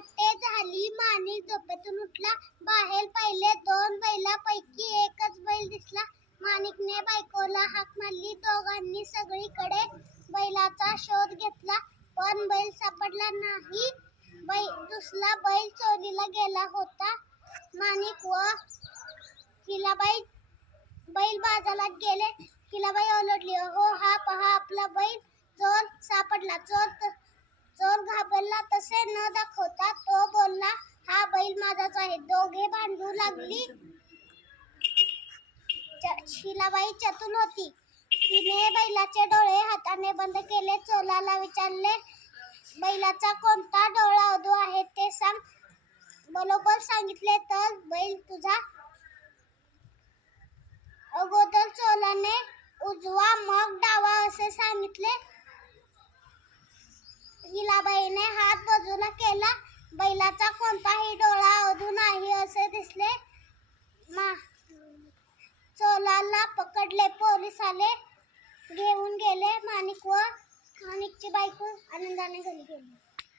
पहाटे झाली. माणिक झोपेतून उठला. बाहेर पाहिले 2 बैलांपैकी एकच बैल दिसला. माणिकने बायकोला हाक मारली. दोघांनी सगळीकडे बैलाचा शोध घेतला, पण बैल सापडला नाही. दुसरा बैल चोरीला गेला होता. माणिक व हिलाबाई बैल बाजारात गेले. हिलाबाई ओरडली, "अहो, हा पहा आपला बैल. चोर सापडला." चोर घाबरला. तसे न दाखवता तो बोलला, "हा बैल माझाच आहे." दोघे भांडू लागली. हिलाबाई चतुर होती. तिने बैलाचे डोळे हाताने बंद केले. चोराला विचारले, "बैलाचा कोणता डोळा अधू आहे ते सांग." बरोबर सांगितले तर बैल तुझा. अगोदर चोराने उजवा मग डावा असे सांगितले. हिलाबाईने हात बाजूला केला. बैलाचा कोणताही डोळा अधू नाही असे दिसले. चोराला पकडले. पोलीस आले, घेऊन गेले. माणिक व माणिकची बायको आनंदाने घरी गेली.